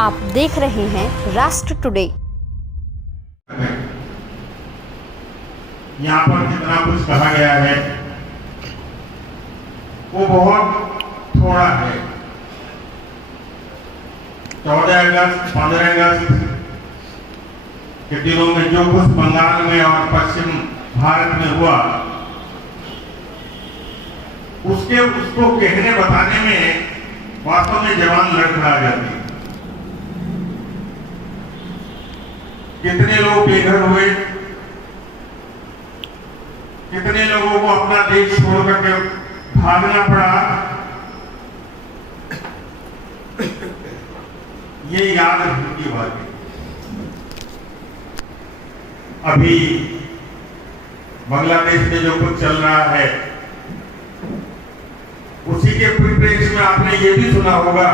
आप देख रहे हैं राष्ट्र टुडे। यहाँ पर जितना कुछ कहा गया है वो बहुत थोड़ा है। 14 अगस्त 15 अगस्त के दिनों में जो कुछ बंगाल में और पश्चिम भारत में हुआ उसको कहने बताने में वास्तव में जवान लड़खड़ा जाती। कितने लोग बेघर हुए, कितने लोगों को अपना देश छोड़ करके भागना पड़ा, ये याद रखने की बात है। अभी बांग्लादेश में जो कुछ चल रहा है उसी के परिप्रेक्ष्य में आपने ये भी सुना होगा,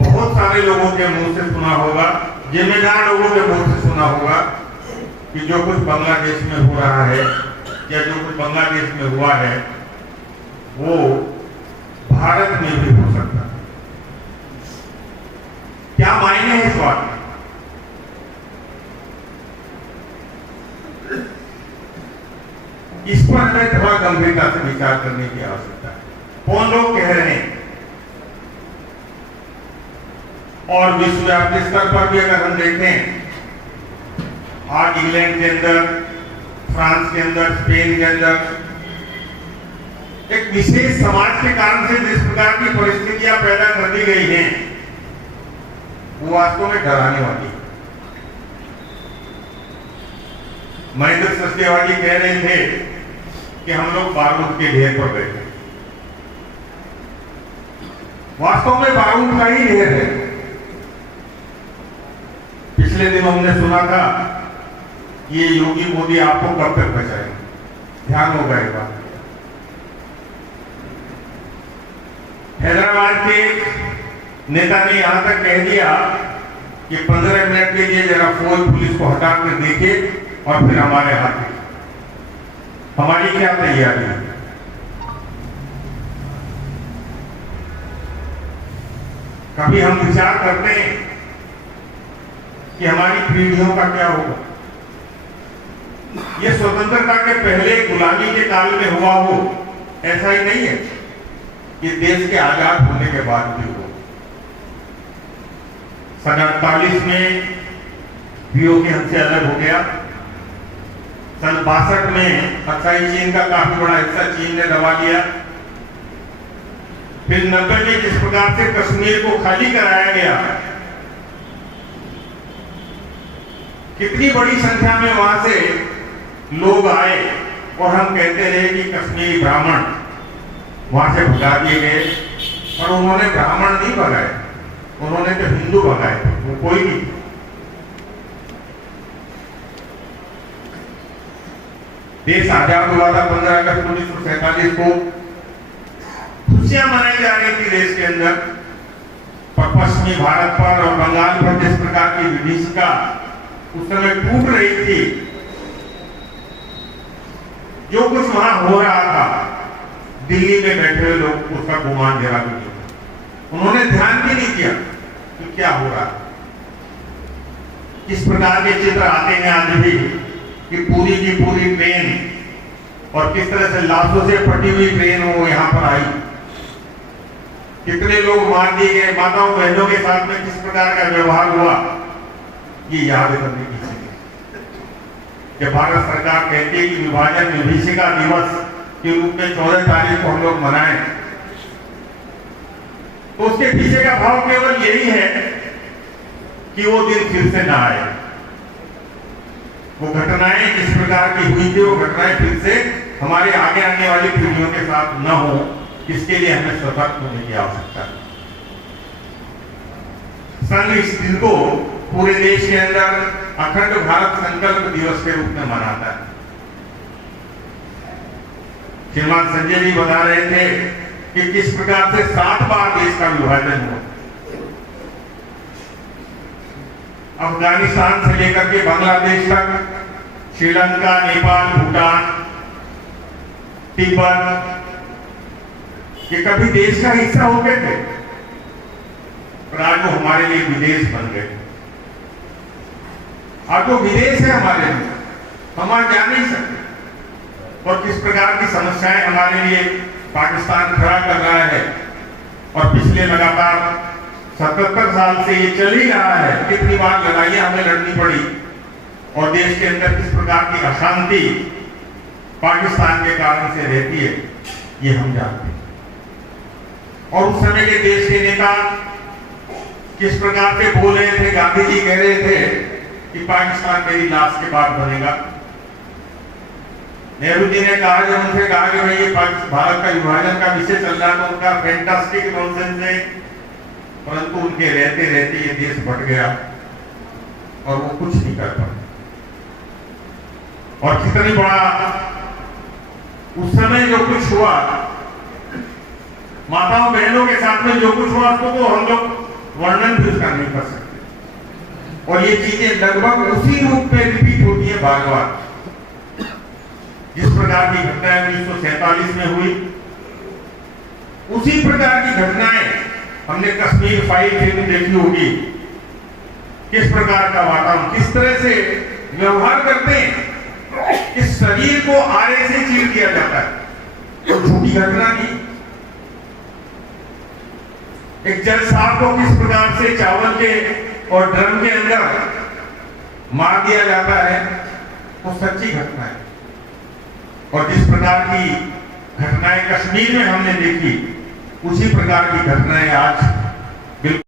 बहुत सारे लोगों के मुंह से सुना होगा, जिम्मेदार लोगों के मुंह से सुना होगा कि जो कुछ बांग्लादेश में हो रहा है या जो कुछ बांग्लादेश में हुआ है वो भारत में भी हो सकता है। क्या मायने हैं इस बात में? इस पर हमें थोड़ा गंभीरता से विचार करने की आवश्यकता है। कौन लोग कह रहे हैं, और विश्वव्यापी स्तर पर भी अगर हम देखें, आज इंग्लैंड के अंदर, फ्रांस के अंदर, स्पेन के अंदर एक विशेष समाज के कारण से जिस प्रकार की परिस्थितियां पैदा कर दी गई हैं वो वास्तव में डराने वाली है। महेंद्र सचदेवा जी कह रहे थे कि हम लोग बारूद के ढेर पर बैठे। वास्तव में बारूद का ही ढेर है। पिछले दिनों हमने सुना था ये योगी मोदी आपको कब तक बचाएंगे, ध्यान होगा एक बात। हैदराबाद के नेता ने यहां तक कह दिया कि 15 मिनट के लिए जरा फौज पुलिस को हटा कर देखे और फिर हमारे हाथ में। हमारी क्या तैयारी है? कभी हम विचार करते हैं कि हमारी पीढ़ियों का क्या होगा? ये स्वतंत्रता के पहले गुलामी के काल में हुआ हो ऐसा ही नहीं है कि देश के आजाद होने के बाद भी हो। सन 48 में पीओके हमसे अलग हो गया। सन 62 में अक्साई चीन का काफी बड़ा हिस्सा चीन ने दबा लिया। फिर 90 में जिस प्रकार से कश्मीर को खाली कराया गया, कितनी बड़ी संख्या में वहां से लोग आए और हम कहते रहे कि कश्मीरी ब्राह्मण वहां से भगा दिए गए। और उन्होंने ब्राह्मण नहीं भगाए, उन्होंने तो हिंदू भगाए, वो कोई नहीं। देश आजाद हुआ था 15 अगस्त 1947 को। खुशियां मनाई जा रही थी देश के अंदर, पर पश्चिमी भारत पर और बंगाल पर जिस प्रकार की विभीषिका उस समय टूट रही थी, जो कुछ वहां हो रहा था, दिल्ली में बैठे हुए लोग उसका गुमान जरा भी नहीं, उन्होंने ध्यान भी नहीं दिया कि क्या हो रहा है। किस प्रकार के चित्र आते हैं आज भी कि पूरी की पूरी ट्रेन, और किस तरह से लाशों से फटी हुई ट्रेन वो यहाँ पर आई, कितने लोग मार दिए गए, माताओं बहनों के साथ में किस प्रकार का व्यवहार हुआ, ये याद करने की चीज है। जब भारत सरकार कहती है कि विभाजन विभीषिका दिवस के रूप में 14 तारीख को हम लोग मनाएं, तो उसके पीछे का भाव केवल यही है कि वो दिन फिर से ना आए। वो घटनाएं जिस प्रकार की हुई थी वो घटनाएं फिर से हमारे आगे आने वाली पीढ़ियों के साथ न हो, इसके लिए हमें सतर्क होने की आवश्यकता है। संघ इस दिन को पूरे देश के अंदर अखंड भारत संकल्प दिवस के रूप में मनाता है। श्रीमान संजय जी बता रहे थे कि किस प्रकार से 7 बार देश का विभाजन हुआ। अफगानिस्तान से लेकर के बांग्लादेश तक, श्रीलंका, नेपाल, भूटान, तिब्बत, ये कभी देश का हिस्सा हो गए थे? पर आज वो हमारे लिए विदेश बन गए। आज वो विदेश है हमारे लिए, हम आज जा नहीं सकते। और किस प्रकार की समस्याएं हमारे लिए पाकिस्तान खड़ा कर रहा है, और पिछले लगातार 77 साल से ये चल ही रहा है। कितनी बार लड़ाइयां हमें लड़नी पड़ी, और देश के अंदर किस प्रकार की अशांति पाकिस्तान के कारण से रहती है, ये हम जानते हैं। और उस समय के देश के नेता किस प्रकार से बोल रहे थे। गांधी जी कह रहे थे कि पाकिस्तान मेरी लाश के बाद बनेगा। नेहरू जी ने कहा, जब उनसे कहा कि भाई ये भारत का विभाजन का विषय चल रहा है, तो उनका फैंटास्टिक नॉनसेंस है, परंतु उनके रहते रहते ये देश बट गया और वो कुछ नहीं कर पाए। और कितनी बड़ा उस समय जो कुछ हुआ, माताओं बहनों के साथ में जो कुछ हुआ, उसको तो हम लोग वर्णन भी उसका नहीं कर सकते। और ये चीजें लगभग उसी रूप में रिपीट होती है बार बार। जिस प्रकार की घटनाएं 1947 में हुई, उसी प्रकार की घटनाएं हमने कश्मीर फाइल फिल्म देखी होगी। किस प्रकार का वातावरण, किस तरह से व्यवहार करते हैं, इस शरीर को आरे से चीर दिया जाता है। तो छोटी घटना नहीं। एक जज साहब को किस प्रकार से चावल के और ड्रम के अंदर मार दिया जाता है, वो सच्ची घटना है। और जिस प्रकार की घटनाएं कश्मीर में हमने देखी, उसी प्रकार की घटनाएं आज बिल्कुल।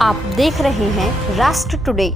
आप देख रहे हैं राष्ट्र टुडे।